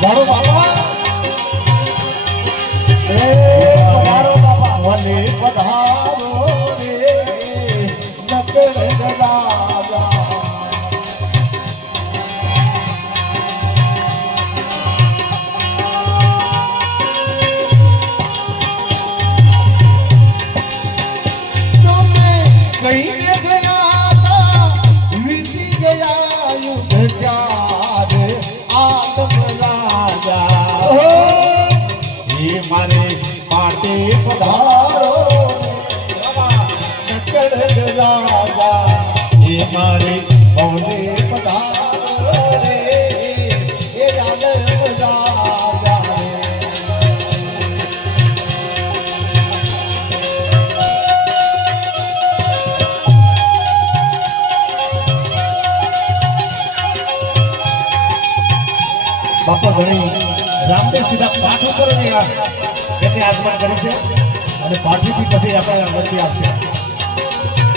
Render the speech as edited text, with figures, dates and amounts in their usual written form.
પધારો બાપા પધારો બાપા મને પધારો રે નકળ રાજા कहीं गया था विधि गया युद्ध चार आत्म राजा ये मारे पाटे पधारो नकड़ राजा ये मारे पौने पधारो रे ये राजा बापा घणी रामदेव सीधा पाठ ઉપર ને એટલે આગમન કરી છે અને પાઠીથી પછી આપણે વચ્ચે આવશે